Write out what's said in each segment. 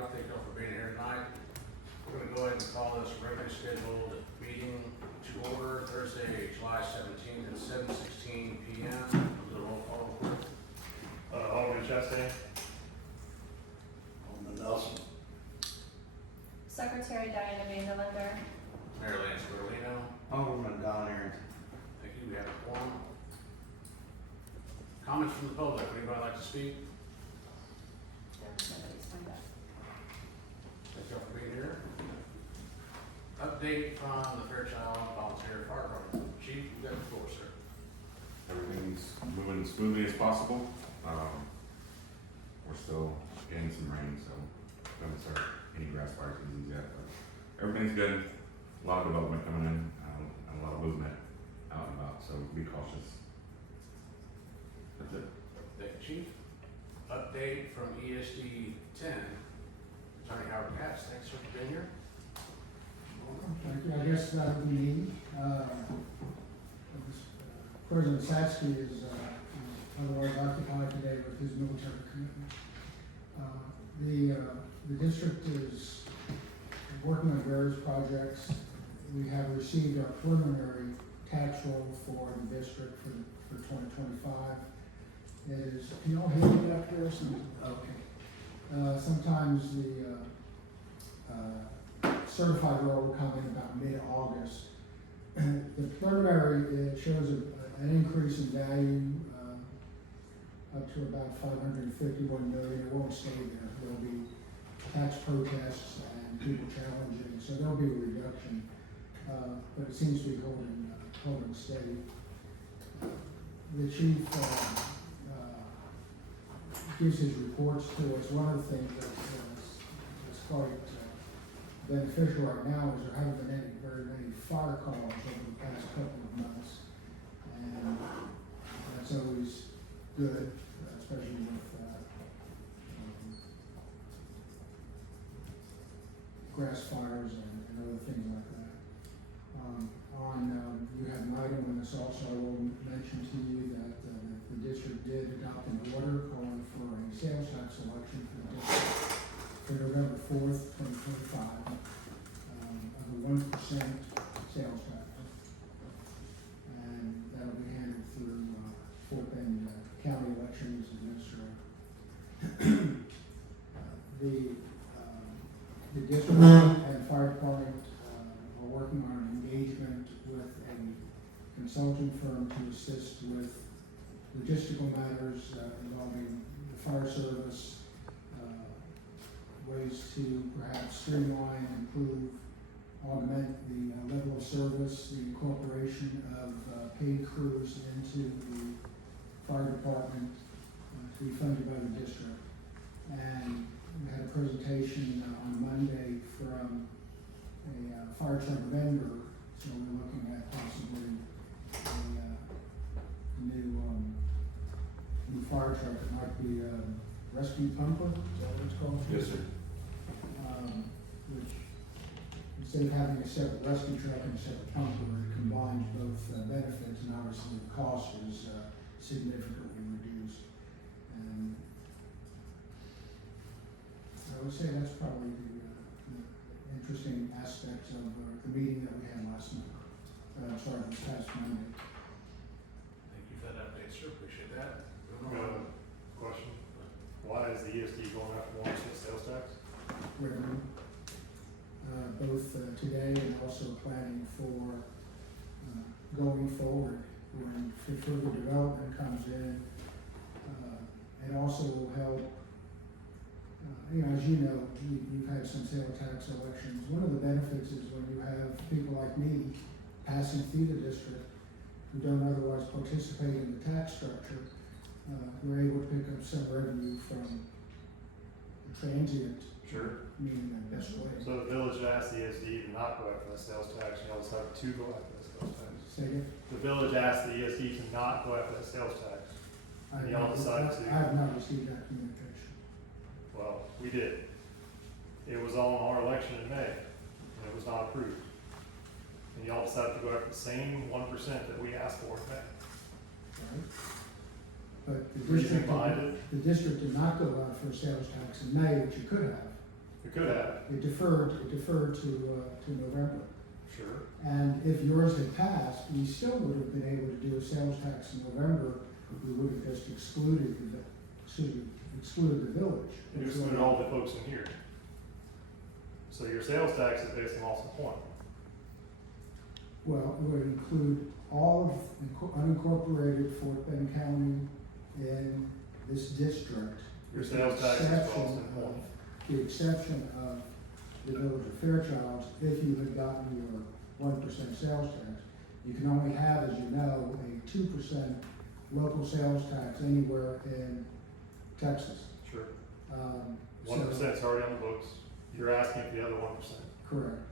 everybody. Thank you all for being here tonight. We're going to go ahead and call this regularly scheduled meeting to order Thursday, July 17th at 7:16 p.m. The roll call. Alderman Chastain. Alderman Nelson. Secretary Diana Vandelinder. Mayor Lance Bertolino. Alderman Arrington. Thank you. We have a quorum. Comments from the public. Anybody like to speak? Nobody's signed up. Thank you all for being here. Update from the Fairchild Volunteer Fire Department. Chief, you got the floor, sir. Everything's moving as smoothly as possible. We're still getting some rain, so haven't started any grass fire seasons yet, but everything's good. A lot of development coming in, and a lot of movement out and about, so be cautious. That's it. Thank you, Chief. Update from ESD 10. Attorney Howard Katz, thanks for being here. Thank you. I guess that we need, President Satsky is otherwise occupied today with his military commitment. The district is working on various projects. We have received our preliminary tax roll for the district for 2025. It is, can you all hear me up there? Okay. Sometimes the certified roll will come in about mid-August. The preliminary, it shows an increase in value up to about $551 million. It won't stay there. There'll be tax protests and people challenging, so there'll be a reduction. But it seems to be holding steady. The chief gives his reports to us. One of the things that's quite beneficial right now is there haven't been very many fire calls over the past couple of months, and that's always good, especially with grass fires and other things like that. You have an item on this also. I will mention to you that the district did adopt an order calling for a sales tax election for the district for November 4th, 2025, of a 1% sales tax. And that'll be handled through Fort Bend County Elections Administrator. The district and fire department are working on an engagement with a consulting firm to assist with logistical matters involving the fire service, ways to perhaps streamline, improve, augment the level of service, the incorporation of paid crews into the fire department to be funded by the district. And we had a presentation on Monday from a fire truck vendor, so we're looking at possibly a new fire truck. It might be a rescue pumper, is that what it's called? Yes, sir. Which, instead of having a separate rescue truck and a separate pumper, it combines both benefits, and obviously the cost is significantly reduced. And I would say that's probably the interesting aspects of the meeting that we had last month. This past Monday. Thank you for that update, sir. Appreciate that. Question. Why is the ESD going after 1% sales tax? Revenue, both today and also planning for going forward when further development comes in. It also will help. As you know, you've had some sales tax elections. One of the benefits is when you have people like me passing through the district who don't otherwise participate in the tax structure, we're able to pick up some revenue from the transient, Sure. meaning that best way. So the village asked the ESD to not go after the sales tax, and y'all decided to go after the sales tax. Say again? The village asked the ESD to not go after the sales tax. I And y'all decided to. I have not received that communication. Well, we did. It was on our election in May, and it was not approved. And y'all decided to go after the same 1% that we asked for in May. Right? But the Reasoning district, behind it? the district did not go out for a sales tax in May, which you could have. It could have, It deferred to November. sure. And if yours had passed, we still would have been able to do a sales tax in November. We would have just excluded the village. You excluded all the folks in here. So your sales tax is based on Austin Point. Well, it would include all of unincorporated Fort Bend County in this district. Your sales tax is Exception Austin of- Point. The exception of the village of Fairchilds, if you had gotten your 1% sales tax. You can only have, as you know, a 2% local sales tax anywhere in Texas. Sure. Um, 1% is already on the books. You're asking for the other 1%, Correct.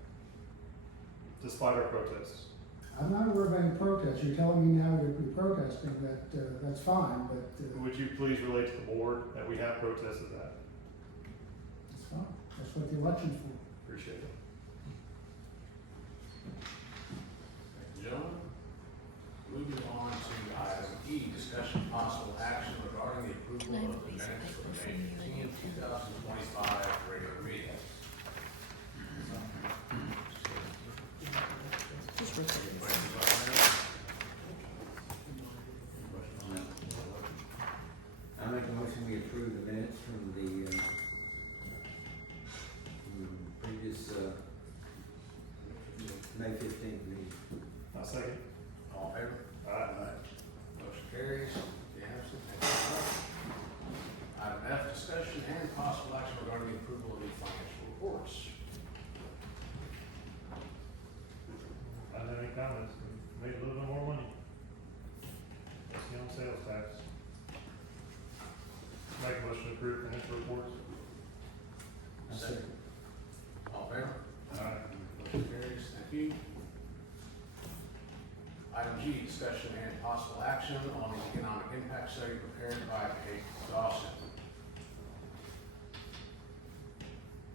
despite our protests. I'm not aware of any protests. You're telling me now you're protesting that, that's fine, but, Would you please relate to the board that we have protested that? it's fine. That's what the election's for. Appreciate it. Thank you, gentlemen. Moving on to item E, discussion possible action regarding the approval of the minutes for the May 15, 2025 regular meeting. Questions on that? I make a motion we approve the minutes from the, previous, May 15th meeting. I'll second. All in favor? Aye. Motion carries. Unanimously. Thank you. Item F, discussion and possible action regarding the approval of the financial reports. I don't have any comments. We made a little bit more money. That's the on sales tax. Make a motion to approve financial reports. Second. All in favor? Aye. Motion carries. Thank you. Item G, discussion and possible action on the economic impact study prepared by Pape-Dawson.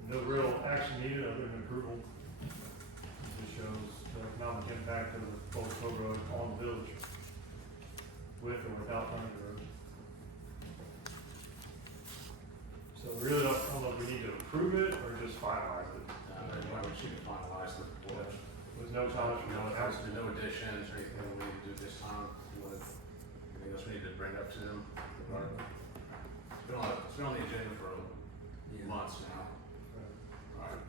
No real action needed other than approval. It just shows the economic impact of the Bowl Road on the village, with or without frontage road. So we really don't know if we need to approve it or just finalize it. Why we should finalize the report. There's no time for no one else. There's no additions or anything we need to do this time. Anything else we need to bring up to them? It's been on the agenda for months now. Right.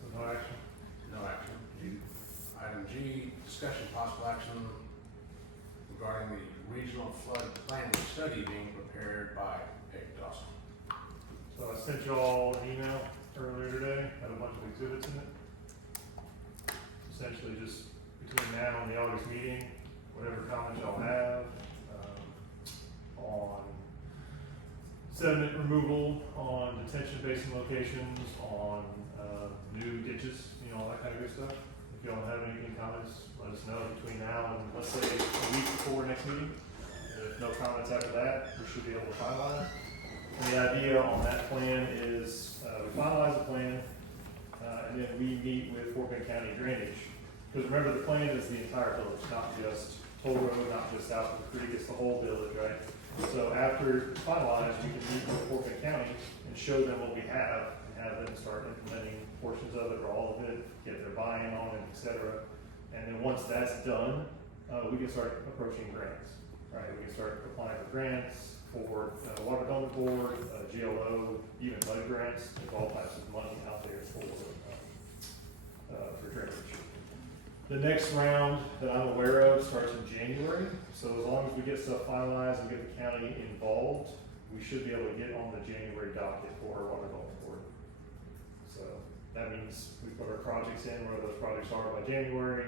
So no action. No action. Item G, discussion possible action regarding the regional flood planning study being prepared by Pape-Dawson. So I sent y'all an email earlier today, had a bunch of exhibits in it. Essentially just between now and the August meeting, whatever comments y'all have, on sediment removal, on detention basin locations, on, new ditches, you know, all that kind of good stuff. If y'all have any comments, let us know between now and, let's say, a week before next meeting. If no comments after that, we should be able to finalize. And the idea on that plan is, we finalize the plan, and then we meet with Fort Bend County Drainage. Because remember, the plan is the entire village, not just Toll Road, not just south of the creek, it's the whole village, right? So after it's finalized, we can meet with Fort Bend County and show them what we have, and have them start implementing portions of it or all of it, get their buy-in on it, et cetera. And then once that's done, we can start approaching grants, right? We can start applying for grants, for water development board, GLO, even mud grants. There's all types of money out there for drainage. The next round that I'm aware of starts in January. So as long as we get stuff finalized and get the county involved, we should be able to get on the January docket for our water development board. So that means we put our projects in, where those projects are by January.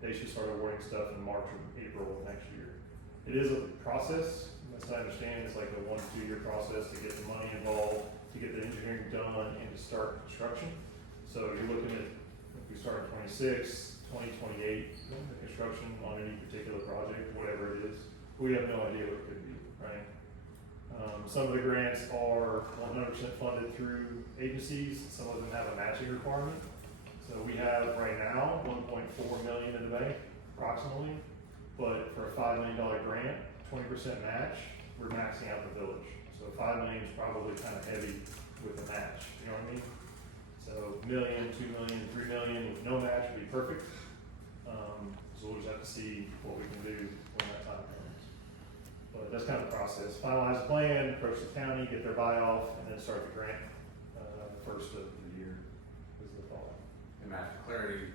They should start awarding stuff in March or April of next year. It is a process. As I understand, it's like a 1 to 2 year process to get the money involved, to get the engineering done, and to start construction. So you're looking at, if we start in 26, 2028, the construction on any particular project, whatever it is. We have no idea what it could be, right? Some of the grants are 100% funded through agencies. Some of them have a matching requirement. So we have right now $1.4 million in the bank, approximately. But for a $5 million grant, 20% match, we're maxing out the village. So 5 million is probably kind of heavy with the match, you know what I mean? So $1 million, $2 million, $3 million with no match would be perfect. So we'll just have to see what we can do when that time comes. But that's kind of the process. Finalize the plan, approach the county, get their buy-off, and then start the grant, first of the year is the thought. And Matt, for clarity,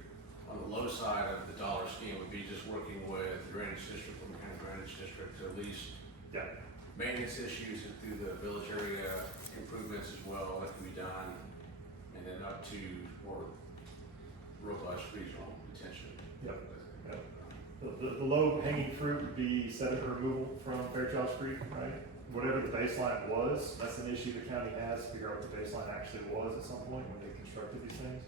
on the low side of the dollar scheme would be just working with the drainage district, Fulton County Drainage District, to at least Yeah. maintenance issues through the village area, improvements as well that can be done, and then up to more robust regional retention. Yep. Yep. The low hanging fruit would be sediment removal from Fairchilds Creek, right? Whatever the baseline was, that's an issue the county has, figure out what the baseline actually was at some point when they constructed these things.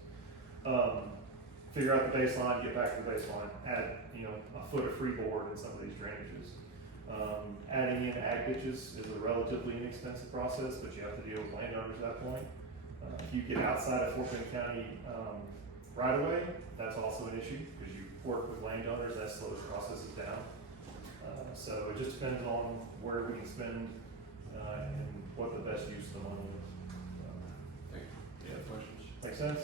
Figure out the baseline, get back to the baseline, add, a foot of freeboard in some of these drainages. Adding in ag ditches is a relatively inexpensive process, but you have to deal with landowners at that point. If you get outside of Fort Bend County, right away, that's also an issue, because you work with landowners, that slows processes down. So it just depends on where we can spend, and what the best use of the money is. Thank you. Any other questions? Make sense?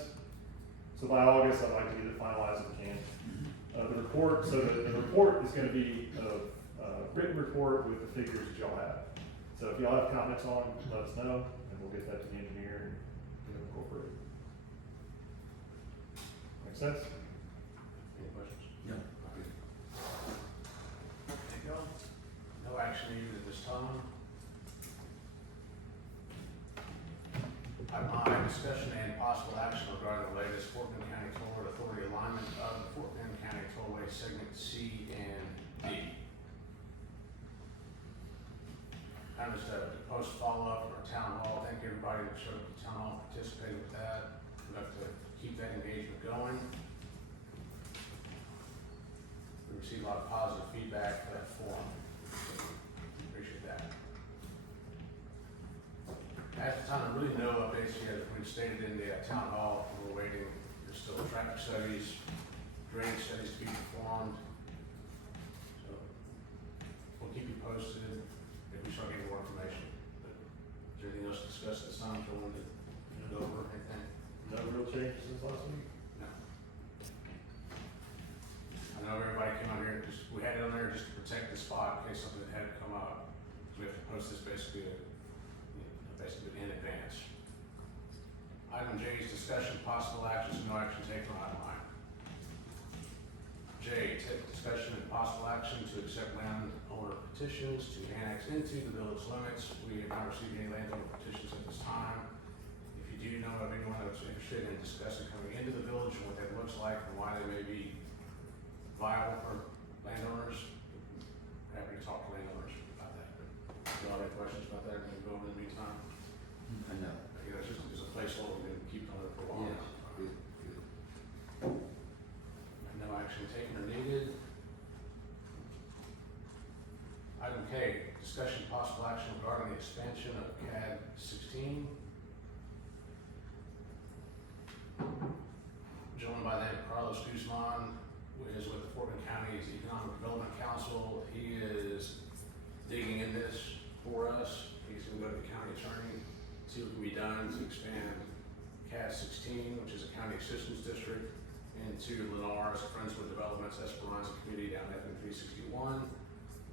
So by August, I'd like to get it finalized if we can. The report, so the report is gonna be a written report with the figures that y'all have. So if y'all have comments on, let us know, and we'll get that to the engineer and get it incorporated. Make sense? Any questions? Yeah. Thank you all. No action needed at this time. Item I, discussion and possible action regarding the latest Fort Bend County Toll Road Authority alignment of the Fort Bend County Tollway Segment C and D. Kind of just a post follow-up for our town hall. Thank everybody that showed up at the town hall, participated with that. We'd like to keep that engagement going. We received a lot of positive feedback for that forum. Appreciate that. At the time, really no updates yet. We've stated in the town hall, we're waiting. There's still traffic studies, drainage studies to be performed. So we'll keep you posted if we start getting more information. But is there anything else to discuss this time? Do you want to go over anything? No real changes since last week? No. I know everybody came on here, we had it on there just to protect the spot in case something had to come up. So we have to post this basically in advance. Item J is discussion, possible actions, no action taken on item I. J, take discussion and possible action to accept landowner petitions to annex into the village limits. We have not received any landowner petitions at this time. If you do know of anyone that's interested in discussing coming into the village and what that looks like and why they may be viable for landowners, happy to talk to landowners about that. But if you have any questions about that, we can go over in the meantime. I know. It's just as a placeholder, we can keep on it for a while. Yes, good, good. And no action taken or needed. Item K, discussion possible action regarding the expansion of CAD 16. Joined by then Carlos Guzman, who is with the Fort Bend County's Economic Development Council. He is digging in this for us. He's gonna go to the county attorney, see what can be done to expand CAD 16, which is a county assistance district, into Lennar's Friendswood Developments Esperanza Community down FM 361,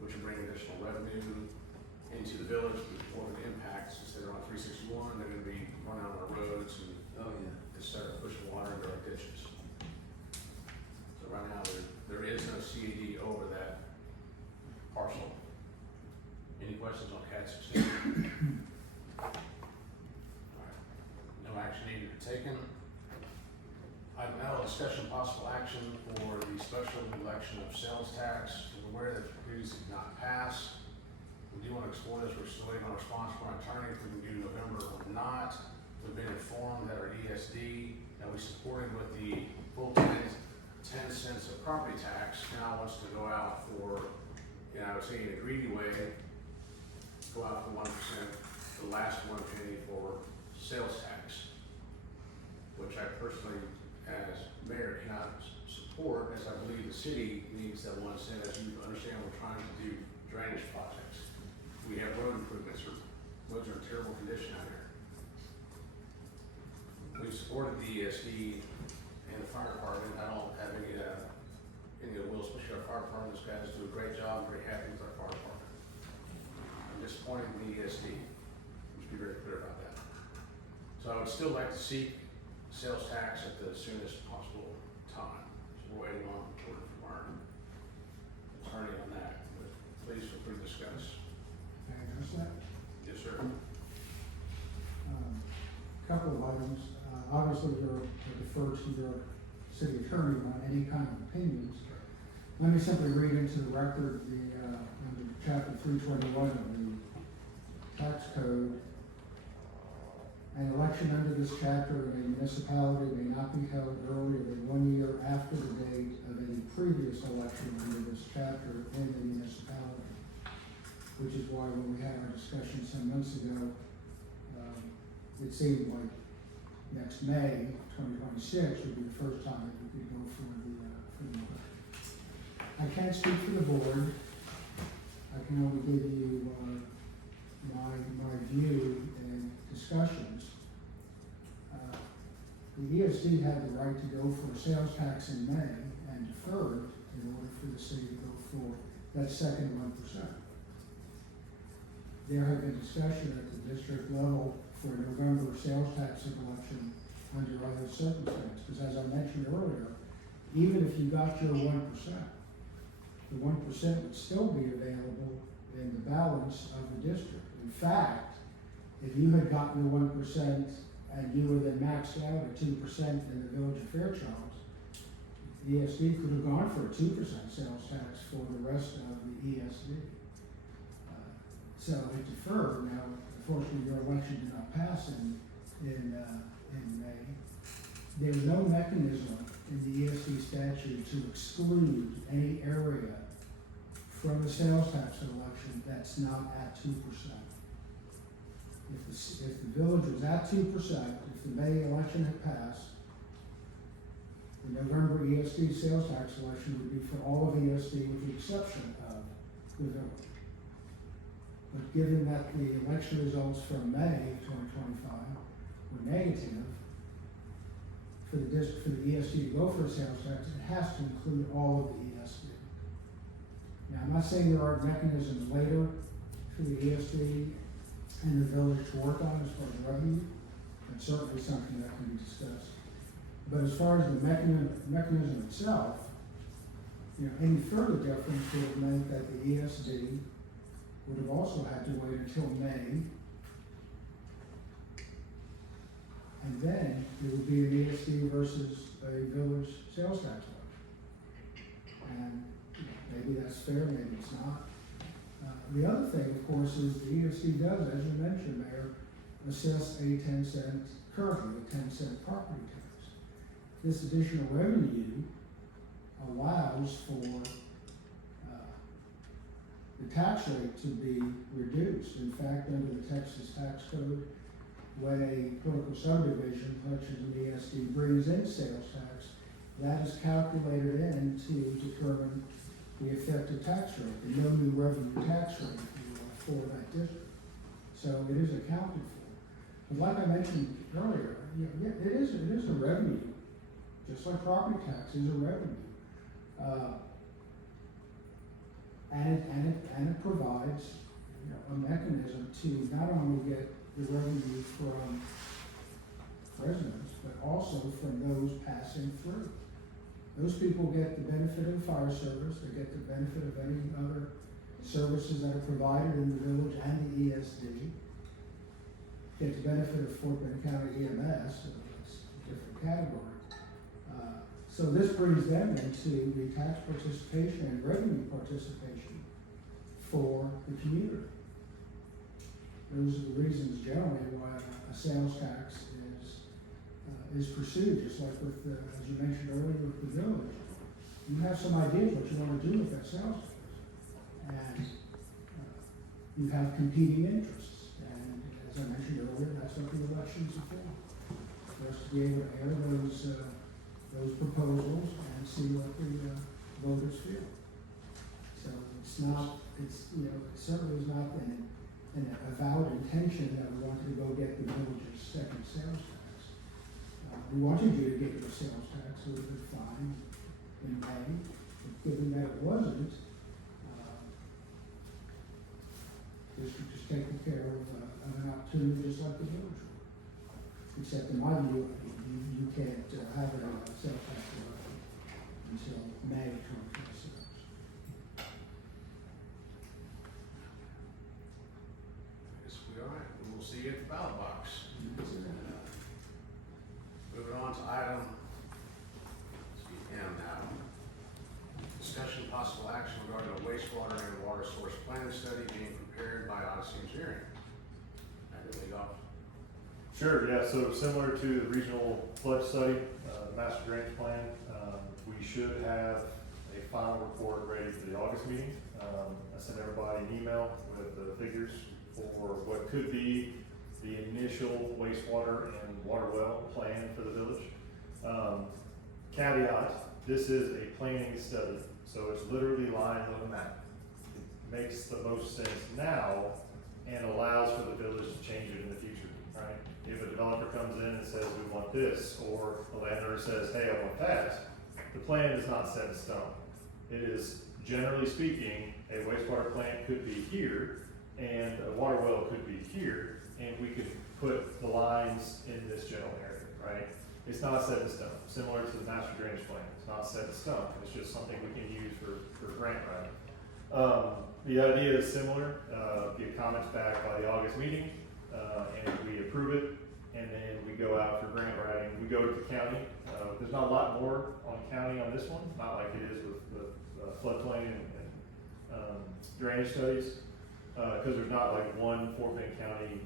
which will bring additional revenue into the village before the impact. Since they're on 361, they're gonna be running on our roads and Oh, yeah. instead of pushing water into our ditches. So right now, there is no CAD over that parcel. Any questions on CAD 16? No action needed or taken. Item L, discussion possible action for the special election of sales tax. I'm aware that previously did not pass. We do want to explore this. We're still waiting on a response from our attorney if we can do November or not. We've been informed that our ESD that we supported with the full 10 cents of property tax now wants to go out for, I was saying in a greedy way, go out for 1%, the last 1 penny for sales tax, which I personally, as mayor, cannot support, as I believe the city needs that 1 cent. As you understand, we're trying to do drainage projects. We have road improvements or Roads are in terrible condition out here. We've supported the ESD and the fire department. I don't have any ill will, especially our fire department. Those guys do a great job. I'm very happy with our fire department. I'm disappointed in the ESD. Let's be very clear about that. So I would still like to seek sales tax at the soonest possible time. So we're waiting on report from our attorney on that. But please feel free to discuss. Can I address that? Yes, sir. Couple of items. Obviously, you're deferred to your city attorney on any kind of opinions. Let me simply read into the record under chapter 321 of the tax code. An election under this chapter in a municipality may not be held earlier than 1 year after the date of any previous election under this chapter in the municipality. Which is why when we had our discussion some months ago, it seemed like next May, 2026, would be the first time that we could go for the election. I can't speak for the board. I can only give you my view and discussions. The ESD had the right to go for a sales tax in May and deferred in order for the city to go for that second 1%. There had been discussion at the district level for a November sales tax election under other circumstances, because as I mentioned earlier, even if you got your 1%, the 1% would still be available in the balance of the district. In fact, if you had gotten the 1% and you were then maxed out at 2% in the village of Fairchilds, the ESD could have gone for a 2% sales tax for the rest of the ESD. So it deferred. Now, unfortunately, your election did not pass in May. There's no mechanism in the ESD statute to exclude any area from the sales tax election that's not at 2%. If the village was at 2%, if the May election had passed, the November ESD sales tax election would be for all of ESD with the exception of the village. But given that the election results from May 2025 were negative, for the ESD to go for a sales tax, it has to include all of the ESD. Now, I'm not saying there aren't mechanisms later for the ESD and the village to work on as far as revenue. That's certainly something that can be discussed. But as far as the mechanism itself, any further difference would have meant that the ESD would have also had to wait until May. And then it would be an ESD versus a village sales tax election. And maybe that's fair, maybe it's not. The other thing, of course, is the ESD does, as you mentioned, Mayor, assess a 10-cent, currently a 10-cent property tax. This additional revenue allows for the tax rate to be reduced. In fact, under the Texas tax code, when a political subdivision, such as an ESD, brings in sales tax, that is calculated in to determine the effective tax rate, the no new revenue tax rate for that district. So it is accounted for. But like I mentioned earlier, it is a revenue, just like property tax is a revenue. And it provides a mechanism to not only get the revenue from residents, but also from those passing through. Those people get the benefit of the fire service, they get the benefit of any other services that are provided in the village and the ESD, get the benefit of Fort Bend County EMS, so it's a different category. So this brings them into the tax participation and revenue participation for the community. Those are the reasons generally why a sales tax is pursued, just like with as you mentioned earlier with the village. You have some ideas what you want to do with that sales tax, and you have competing interests. And as I mentioned earlier, that's what the elections are for us to be able to air those proposals and see what the voters feel. So it certainly is not an avowed intention that we wanted to go get the village's second sales tax. We wanted you to get your sales tax, it would have been fine in May, but given that it wasn't, this was just taking care of an opportunity just like the village would. Except in my view, you can't have a sales tax levy until May of 2026. I guess we are, we'll see you at the ballot box. Moving on to item M now. Discussion possible action regarding a wastewater and water source planning study being prepared by Odyssey Engineering. Sure, yeah, so similar to the regional flood study, master drainage plan, we should have a final report ready for the August meeting. I sent everybody an email with the figures for what could be the initial wastewater and water well plan for the village. Caveat, this is a planning study, so it's literally lines on a map. It makes the most sense now and allows for the village to change it in the future, right? If a developer comes in and says, we want this, or the landowner says, hey, I want that, the plan is not set in stone. It is, generally speaking, a wastewater plant could be here, and a water well could be here, and we could put the lines in this general area, right? It's not set in stone, similar to the master drainage plan. It's not set in stone, it's just something we can use for grant writing. The idea is similar, get comments back by the August meeting, and we approve it, and then we go out for grant writing. We go to the county. There's not a lot more on county on this one, not like it is with floodplain and drainage studies, because there's not like one Fort Bend County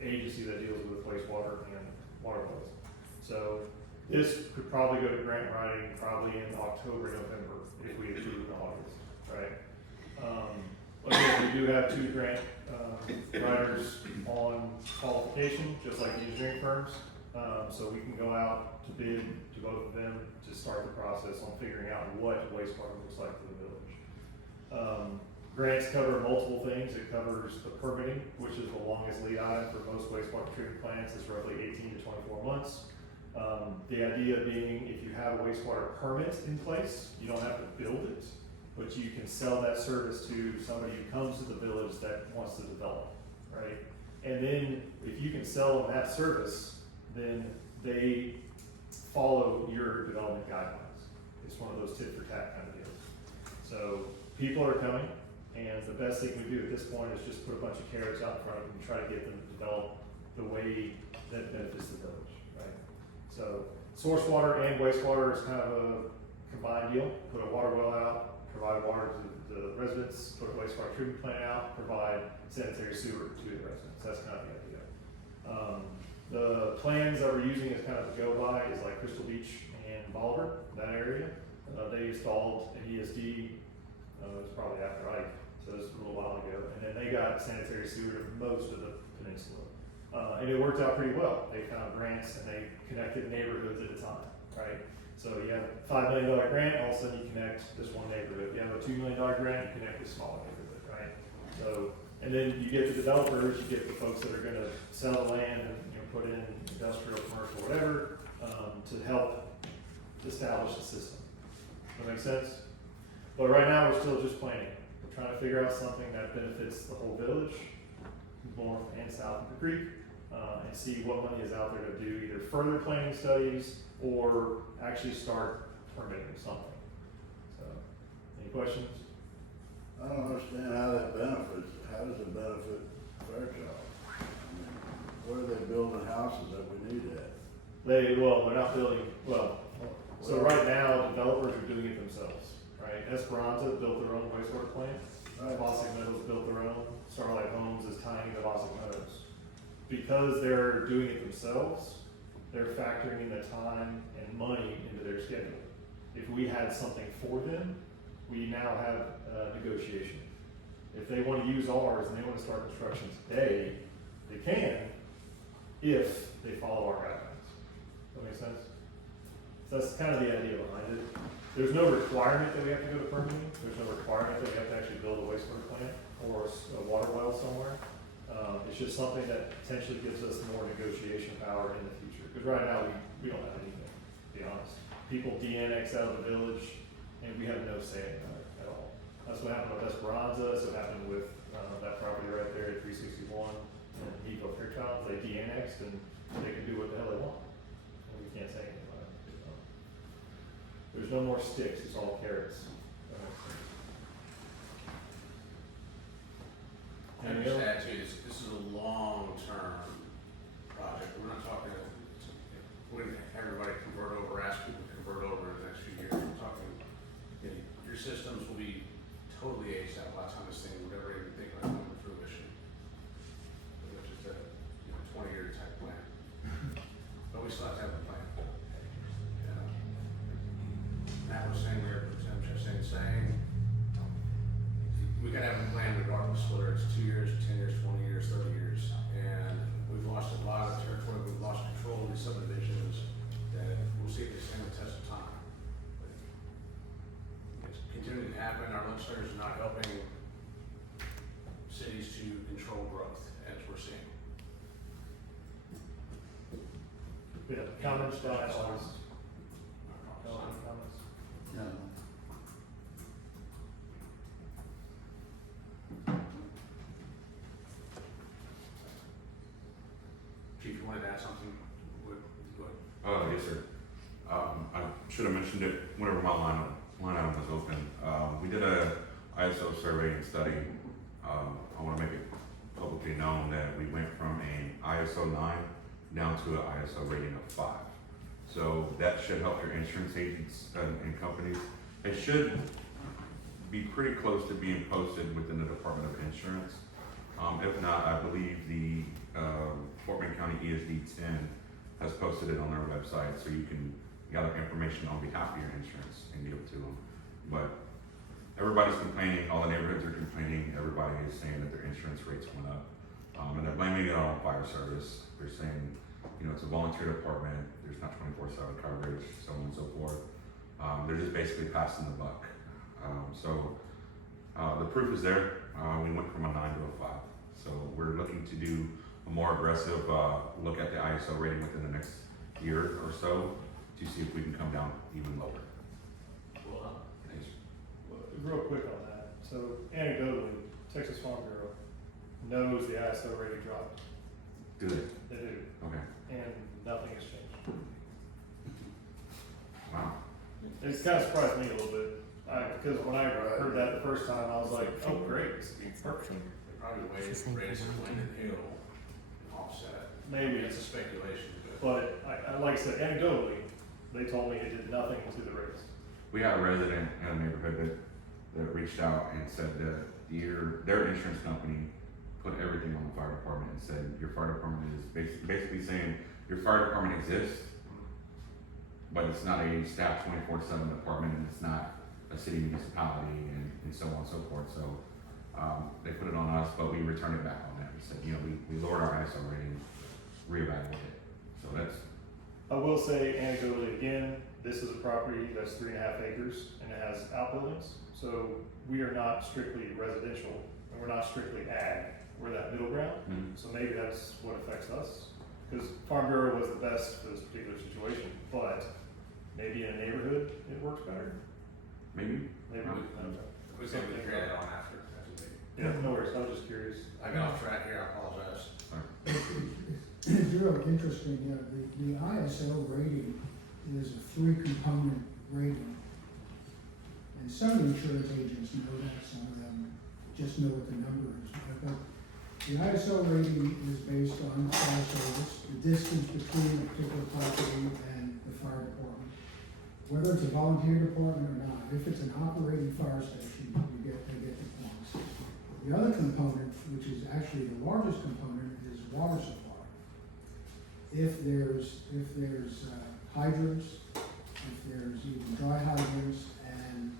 agency that deals with wastewater and water wells. So this could probably go to grant writing probably in October, November, if we approve in August, right? Again, we do have 2 grant writers on qualification, just like the engineering firms. So we can go out to bid to both of them to start the process on figuring out what wastewater looks like for the village. Grants cover multiple things. It covers the permitting, which is the longest lead item for most wastewater treatment plants. It's roughly 18 to 24 months. The idea being, if you have a wastewater permit in place, you don't have to build it, but you can sell that service to somebody who comes to the village that wants to develop, right? And then if you can sell them that service, then they follow your development guidelines. It's one of those tit for tat kind of deals. So people are coming, and the best thing we do at this point is just put a bunch of carrots out in front of them and try to get them to develop the way that benefits the village, right? So source water and wastewater is kind of a combined deal. Put a water well out, provide water to the residents, put a wastewater treatment plant out, provide sanitary sewer to the residents. That's kind of the idea. The plans that we're using as kind of a go-by is like Crystal Beach and Bolivar, that area. They installed an ESD, it was probably after Ike, so it was a little while ago. And then they got sanitary sewer to most of the peninsula. And it worked out pretty well. They found grants and they connected neighborhoods at a time, right? So you have a $5 million grant, all of a sudden you connect this one neighborhood. You have a $2 million grant, you connect this smaller neighborhood, right? So, and then you get the developers, you get the folks that are gonna sell the land and put in industrial, commercial, whatever, to help establish the system. That make sense? But right now, we're still just planning. We're trying to figure out something that benefits the whole village, north and south of the creek, and see what money is out there to do either further planning studies or actually start permitting something. So, any questions? I don't understand how that benefits, how does it benefit Fairchild? I mean, where are they building houses that we need at? They're not building, so right now, developers are doing it themselves, right? Esperanza built their own wastewater plant. Bostic Meadows built their own. Starlight Homes is tying into Bostic Meadows. Because they're doing it themselves, they're factoring in the time and money into their schedule. If we had something for them, we now have negotiation. If they want to use ours and they want to start construction today, they can, if they follow our guidelines. Does that make sense? So that's kind of the idea behind it. There's no requirement that we have to go to permitting. There's no requirement that we have to actually build a wastewater plant or a water well somewhere. It's just something that potentially gives us more negotiation power in the future, because right now, we don't have anything, to be honest. People de-annex out of the village, and we have no say in it at all. That's what happened with Esperanza, that's what happened with, that property right there at 361, and VOF Fairchilds, they de-annexed, and they can do what the hell they want. And we can't say anything about it. There's no more sticks, it's all carrots. That makes sense. And just add to it, this is a long-term project, we're not talking, when everybody convert over, ask people to convert over in the next few years, we're talking, you know, your systems will be totally aged out by the time this thing would ever even think about coming to fruition. It's just a, 20-year type plan, but we still have to have a plan. Matt was saying, we heard Alderman Chastain saying, we gotta have a plan regardless, whether it's 2 years, 10 years, 20 years, 30 years. And we've lost a lot of territory, we've lost control of these subdivisions that we'll see if they stand the test of time. It's continuing to happen, our legislators are not helping cities to control growth as we're seeing. Yeah, comments, thoughts, comments? No. Chief, you wanted to add something? Go ahead. Oh, yes, sir. I should have mentioned it whenever my line item was open. We did a ISO survey and study. I want to make it publicly known that we went from an ISO 9 down to an ISO rating of 5. So that should help your insurance agents and companies. It should be pretty close to being posted within the Department of Insurance. If not, I believe the Fort Bend County ESD 10 has posted it on their website, so you can gather information on behalf of your insurance and give it to them. But everybody's complaining, all the neighborhoods are complaining, everybody is saying that their insurance rates went up. And they're blaming it on fire service. They're saying, it's a volunteer department, there's not 24/7 coverage, so on and so forth. They're just basically passing the buck. The proof is there. We went from a 9 to a 5. So we're looking to do a more aggressive look at the ISO rating within the next year or so to see if we can come down even lower. Well, Thanks. Real quick on that, so anecdotally, Texas Farm Bureau knows the ISO rating dropped. Good. They do, Okay. and nothing has changed. Wow. It's kind of surprised me a little bit, because when I heard that the first time, I was like, oh, great, this would be perfect. they probably waited for rates of wind and hail and offset. Maybe. It's a speculation, But I like I said, anecdotally, they told me it did nothing to the rates. We had a resident in a neighborhood that reached out and said that their insurance company put everything on the fire department and said, your fire department is basically saying, your fire department exists, but it's not a staff 24/7 department, and it's not a city municipality, and so on and so forth. So they put it on us, but we returned it back on that. We said, we lowered our ISO rating, reevaluated it. So that's. I will say anecdotally again, this is a property that's 3.5 acres and it has outbuildings. So we are not strictly residential and we're not strictly ag. We're that middle ground. Mm-hmm. So maybe that's what affects us. Because Farm Bureau was the best for this particular situation, but maybe in a neighborhood it works better. Maybe. Maybe. Right. If we say we carry that on after, that's okay. Yeah, no worries. I was just curious. I got off track here, I apologize. It's really interesting, the ISO rating is a 3-component rating. And some insurance agents know that, some of them just know what the number is. But the ISO rating is based on fire service, the distance between a particular property and the fire department. Whether it's a volunteer department or not, if it's an operating fire station, they get the points. The other component, which is actually the largest component, is water supply. If there's hydrants, if there's even dry hydrants and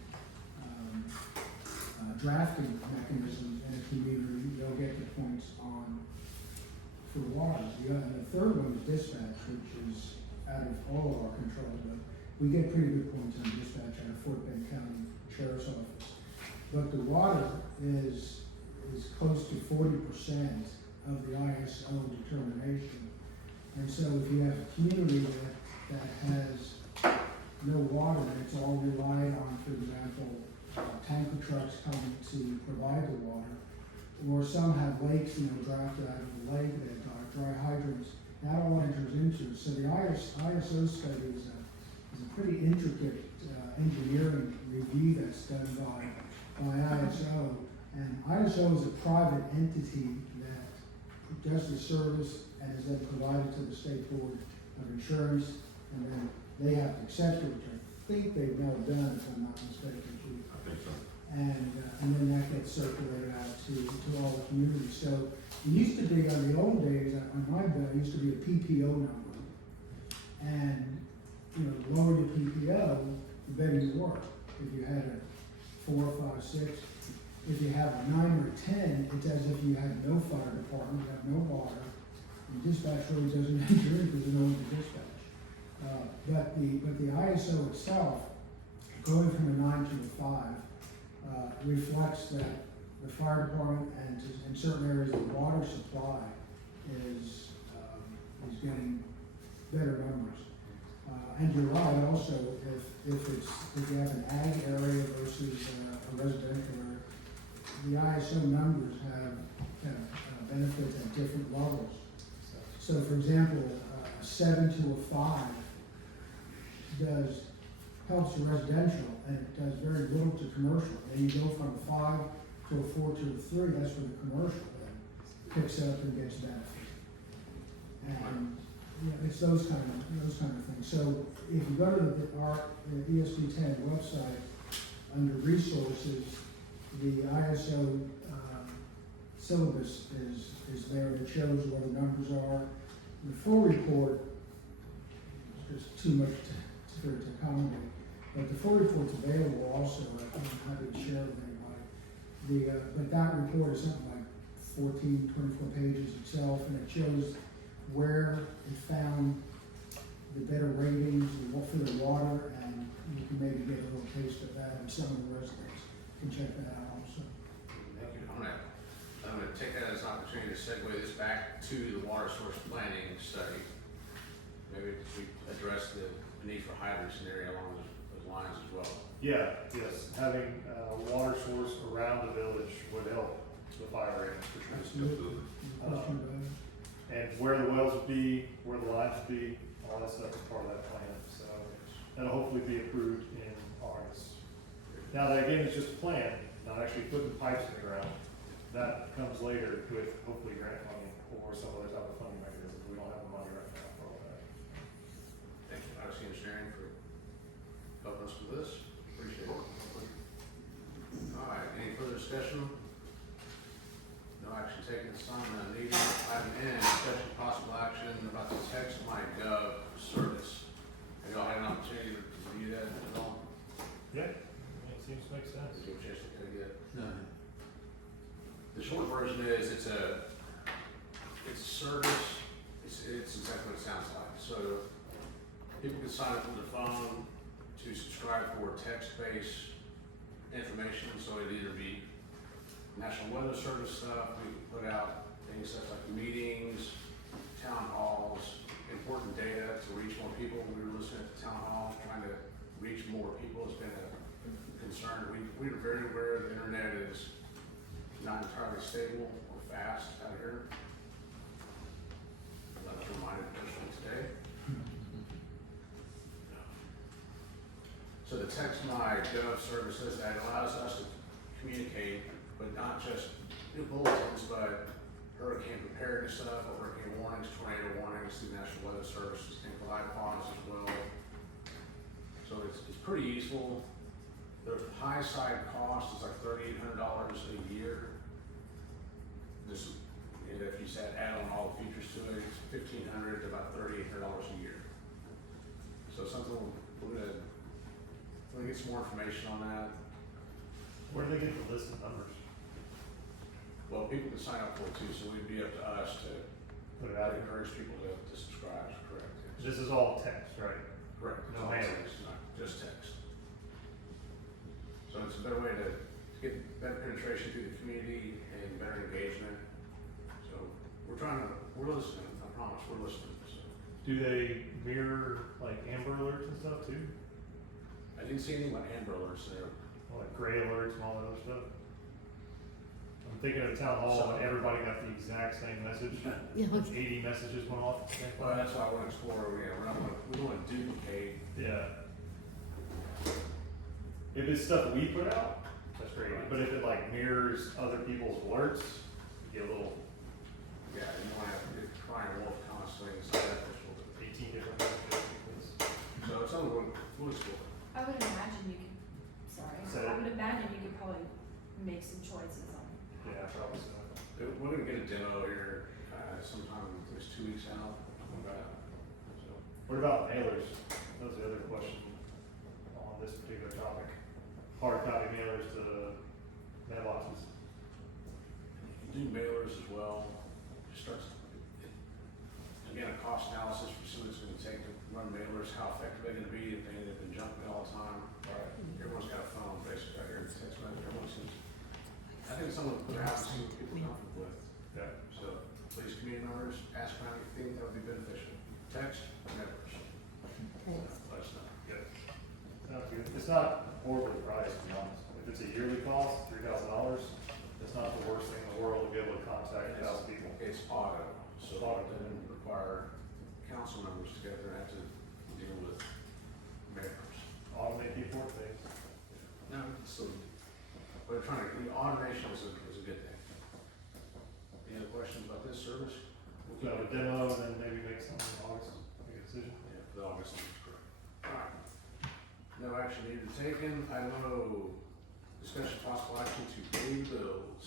drafting mechanisms in a community, they'll get the points for water. The third one is dispatch, which is out of all of our control, but we get pretty good points on dispatch out of Fort Bend County Sheriff's Office. But the water is close to 40% of the ISO determination. And so if you have a community that has no water, and it's all relied on, for example, tanker trucks coming to provide the water, or some have lakes, drafted out of the lake, they have dry hydrants, that all enters into it. So the ISO study is a pretty intricate engineering review that's done by ISO. And ISO is a private entity that does the service and is then provided to the State Board of Insurance, and then they have to accept it, which I think they've now done, if I'm not mistaken, Chief. I think so. And then that gets circulated out to all the communities. So it used to be, on the old days, on my bill, it used to be a PPO number. And, the lower your PPO, the better you were. If you had a 4, 5, 6, if you have a 9 or a 10, it's as if you had no fire department, you have no water, and dispatch really doesn't enter in because there's no one to dispatch. But the ISO itself, going from a 9 to a 5, reflects that the fire department and in certain areas the water supply is getting better numbers. And you're right also, if you have an ag area versus a residential area, the ISO numbers have benefits at different levels. So for example, a 7 to a 5 helps the residential, and it does very little to commercial. Then you go from a 5 to a 4 to a 3, that's where the commercial then picks up and gets benefit. And it's those kind of things. So if you go to the ESD 10 website, under resources, the ISO syllabus is there, and it shows what the numbers are. The full report is just too much to accommodate, but the full report's available also. I'm happy to share with anybody. But that report is something like 14, 24 pages itself, and it shows where it found the better ratings for the water, and you can maybe get a little taste of that, and some of the residents can check that out also. Thank you. I'm gonna take that as an opportunity to segue this back to the water source planning study. Maybe we address the need for hydrants in the area along those lines as well. Yeah, yes, having a water source around the village would help the fire ratings for sure. Absolutely. And where the wells would be, where the lines would be, all that stuff is part of that plan, so that'll hopefully be approved in August. Now, that again is just a plan, not actually putting pipes in the ground. That comes later with hopefully grant money or some other type of funding mechanism. We don't have the money right now for all that. Thank you, Odyssey Engineering, for helping us with this. Appreciate it. All right, any further discussion? No action taken, this time, none needed. Item N, discussion possible action about the TextMyGov service. Have y'all had an opportunity to review that at all? Yeah, it seems to make sense. Did you have a chance to look at it yet? No. The short version is it's a service. It's exactly what it sounds like. So people can sign up on their phone to subscribe for text-based information. So it'd either be National Weather Service stuff. We can put out things such like meetings, town halls, important data to reach more people. We were listening at the town hall, trying to reach more people. It's been a concern. We are very aware the internet is not entirely stable or fast out here. I was reminded personally today. So the TextMyGov services that allows us to communicate, but not just new bulletins, but hurricane preparedness stuff, or hurricane warnings, tornado warnings through National Weather Service, and glide pods as well. So it's pretty useful. The high side cost is like $3,800 a year. This, if you said add on all the features to it, it's $1,500 to about $3,800 a year. So something we're gonna get some more information on that. Where do they get the list of numbers? Well, people can sign up for it too, so it'd be up to us to Put it out there. encourage people to subscribe, correct? This is all text, right? Correct. No It's all mailings. text, not just text. So it's a better way to get better penetration through the community and better engagement. So we're listening, I promise, we're listening, so. Do they mirror like Amber Alerts and stuff too? I didn't see any like Amber Alerts there. Or like gray alerts and all that other stuff? I'm thinking of town hall and everybody got the exact same message. Yeah, like, 80 messages went off at the same Well, time. that's why I want to explore, we don't want to duplicate. Yeah. If it's stuff we put out, that's great, but if it like mirrors other people's alerts, you get a little Yeah, you don't want to have to try and wolf constantly and stuff. 18 different notifications. So it's something we'll explore. I would imagine you could, sorry, So- I would imagine you could probably make some choices on. Yeah, probably so. We're gonna get a demo here, sometime, there's 2 weeks out. So, What about mailers? That was the other question on this particular topic. Hard copy mailers to mailboxes. you can do mailers as well, just starts, again, a cost analysis for see what it's gonna take to run mailers, how effective they're gonna be, if they've been jumping all the time. Everyone's got a phone, basically, right here, text message, everyone seems, I think it's something we're having to see what people are comfortable with. Yeah. So, please, community members, ask around if you think that would be beneficial. Text, members. Let us know. Good. Sounds good. It's not horribly priced, to be honest. If it's a yearly cost, $3,000, it's not the worst thing in the world to be able to contact 1,000 people. It's auto, so Auto. it doesn't require council members to get there and have to deal with members. Automate the report things. No, so, we're trying to, the automation is a good thing. Any other questions about this service? We'll So keep a demo and then maybe make something in August, make a decision. Yeah, for the August is correct. Alright. No action needed taken. Item O, discussion possible action to pay the bills.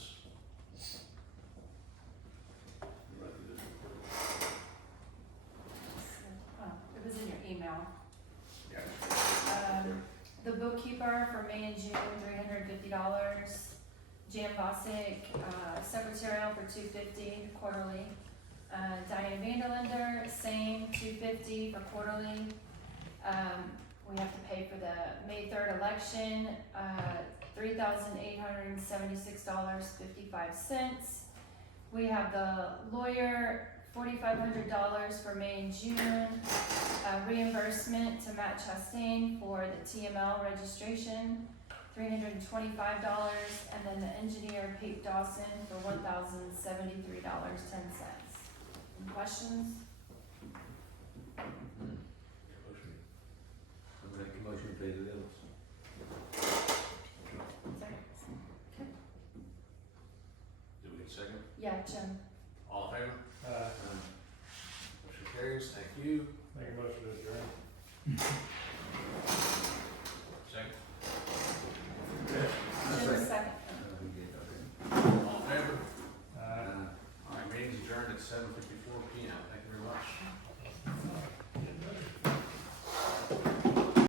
It was in your email. Yeah. The bookkeeper for May and June, $350. Jan Bosick, secretarial for $250 quarterly. Diane Vandelinder, same, $250 for quarterly. We have to pay for the May 3rd election, $3,876.55. We have the lawyer, $4,500 for May and June, reimbursement to Matt Chastain for the TML registration, $325, and then the engineer Pape-Dawson for $1,073.10. Any questions? I'm gonna make a motion to pay the bills. Sorry. Do we need a second? Yeah, Jim. All in favor? Uh, Motion carries. Thank you. make a motion to adjourn. Second. Jim, second. We did already. All in favor? Uh, All right, meeting's adjourned at 7:54 PM.